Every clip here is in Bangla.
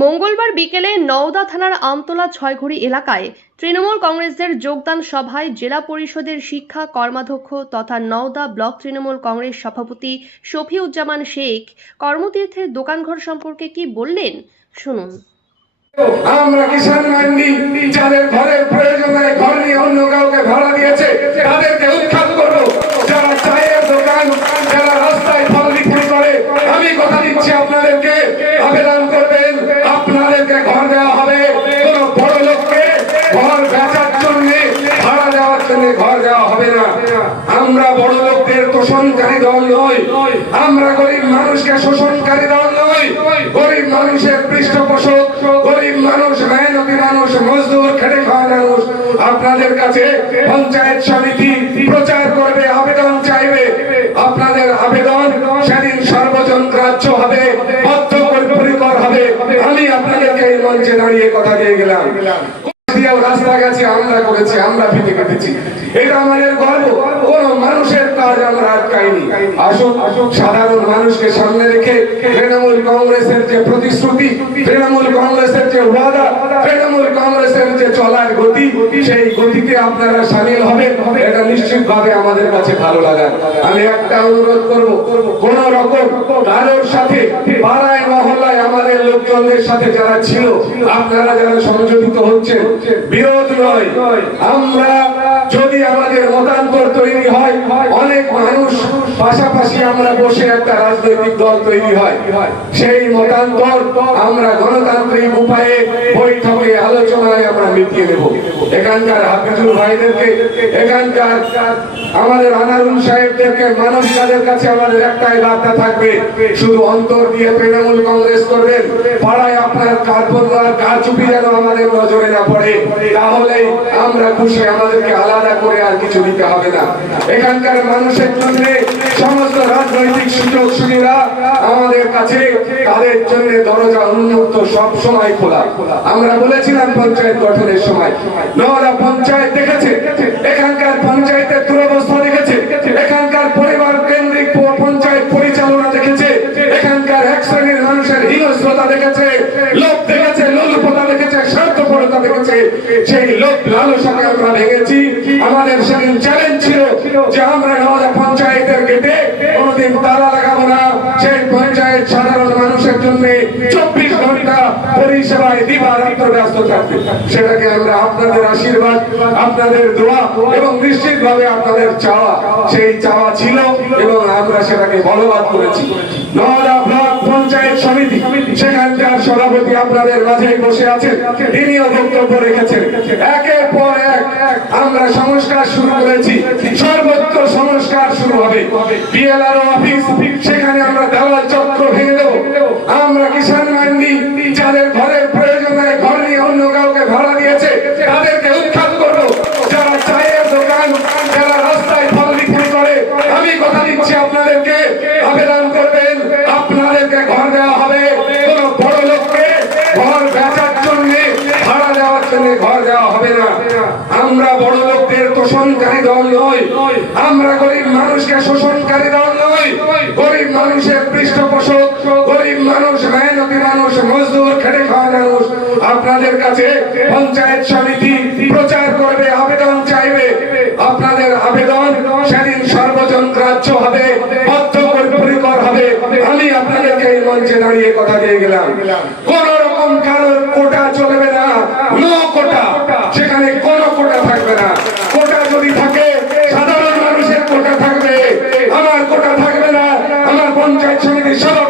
মঙ্গলবার বিকেলে নওদা থানার আমতলা ছয়ঘড়ি এলাকায় তৃণমূল কংগ্রেসের যোগদান সভায় জেলা পরিষদের শিক্ষা কর্মাধ্যক্ষ তথা নওদা ব্লক তৃণমূল কংগ্রেস সভাপতি শফিউজ্জামান শেখ কর্মতীর্থের দোকানঘর সম্পর্কে কি বললেন? শুনুন। আমরা কিষাণ মান্ডি, যাদের ঘরের প্রয়োজন ঘর নিয়ে অন্য কাউকে ভাড়া মানুষকে শোষণকারী দল নই গরিব মানুষের পৃষ্ঠপোষক, গরিব মানুষ মেহনতি মানুষ, মজদুর, খেটে খাওয়া মানুষ, আপনাদের কাছে পঞ্চায়েত সমিতি প্রচার করবে, আবেদন চাইবে। আপনাদের আবেদন সেদিন সর্বজন গ্রাহ্য হবে, বদ্ধপরিকর হবে। আমি আপনাদেরকে এই মঞ্চে দাঁড়িয়ে কথা দিয়ে গেলাম। এটা আমাদের গর্ব। চলার গতি, সেই গতিতে আপনারা সামিল হবেন। এটা নিশ্চিত ভাবে আমাদের কাছে ভালো লাগার। আমি একটা অনুরোধ করব, কোন রকম কারোর সাথে, পাড়ায় মহল্লায় আমাদের লোকজনদের সাথে যারা ছিল, আপনারা যারা সংযোজিত হচ্ছেন বিরোধ নয়। আমরা যদি আমাদের মতান্তর তৈরি হয়, অনেক মানুষ পাশাপাশি আমরা বসে একটা রাজনৈতিক দল তৈরি হয়। সেই মতান্তর আমরা গণতান্ত্রিক উপায়ে বৈঠকে আলোচনায় আমরা মিটিয়ে দেব এখানকার হাফিজুল ভাইদেরকে, এখানকার আমাদের আনারুল সাহেবদেরকে মানবিকাদের কাছে আমাদের একটাই বার্তা থাকবে, শুধু অন্তর দিয়ে তৃণমূল কংগ্রেস করবেন। পাড়ায় আপনার কার্পণ্য আর কারচুপি যেন আমাদের নজরে না পড়ে, তাহলেই আমরা খুশি, আমাদেরকে আলাদা করে আর কিছু দিতে হবে না। এখানকার মানুষের জন্য সমস্ত রাজনৈতিক সুযোগ সুবিধা আমাদের কাছে, তাদের জন্য দরজা উন্মুক্ত সব সময় খোলা। আমরা বলেছিলাম পঞ্চায়েত গঠনের সময়। নওদা পঞ্চায়েত দেখেছে, এখানকার পঞ্চায়েতের দুরবস্থা দেখেছে, এখানকার পরিবার কেন্দ্রিক পঞ্চায়েত পরিচালনা দেখেছে, এখানকার এক শ্রেণির মানুষের হিংস্রতা দেখেছে দেখেছে দেখেছে, স্বার্থপরতা দেখেছে। সেই আমরা ভেঙেছি। আমাদের সেদিন চ্যালেঞ্জ ছিল যে আমরা পঞ্চায়েতের গেটে কোনোদিন তালা লাগাবো না। সেই পঞ্চায়েত সাধারণ মানুষের জন্য চব্বিশ ঘণ্টা পরিষেবায় দিবা রাত্র ব্যস্ত সেটাকে আমরা আপনাদের আশীর্বাদ, আপনাদের দোয়া এবং আপনাদের চাওয়া। সেই চাওয়া ছিল এবং আমরা সেটাকে বলবাদ করেছি। সংস্কার সংস্কার শুরু হবে। বিএলআরও অফিস জন্য ঘর দেওয়া হবে না। আমরা বড় লোকদের তোষণকারী দল নই। আমরা গরিব মানুষকে শোষণকারী দল নই। গরিব মানুষের পৃষ্ঠপোষক, গরিব মানুষ, মেহনতি মানুষ, মজদুর খেটে খাওয়া মানুষ। আপনাদের কাছে পঞ্চায়েত সমিতি প্রচার করবে, আবেদন চাইবে আপনাদের আবেদন সেদিন সর্বজন গ্রাহ্য হবে বদ্ধপরিকর হবে আমি আপনাদেরকে এই মঞ্চে দাঁড়িয়ে কথা দিয়ে গেলাম কোন রকম কারোর কোটা চলবে না নো কোটা সেখানে কোন কোটা থাকবে না কোটা যদি থাকে সাধারণ মানুষের কোটা থাকবে আমার কোটা থাকবে না আমার পঞ্চায়েত সমিতির সভাপতির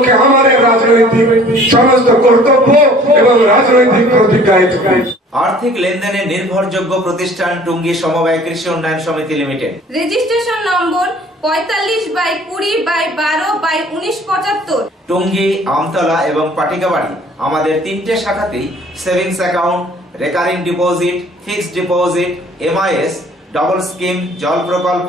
অন্তর্পক্ষে আমাদের রাজনৈতিক সমস্ত কর্তব্য এবং রাজনৈতিক প্রতিজ্ঞা এটুকুই। আর্থিক লেনদেনে নির্ভরযোগ্য প্রতিষ্ঠান টুঙ্গি সমবায় কৃষি উন্নয়ন সমিতি লিমিটেড রেজিস্ট্রেশন নম্বর পঁয়তাল্লিশ বাই কুড়ি বাই বারো বাই উনিশ পঁচাত্তর টুঙ্গি আমতলা এবং পাটিকাবাড়ি আমাদের তিনটে শাখাতেই savings account recurring deposit fixed deposit MIS double scheme জল প্রকল্প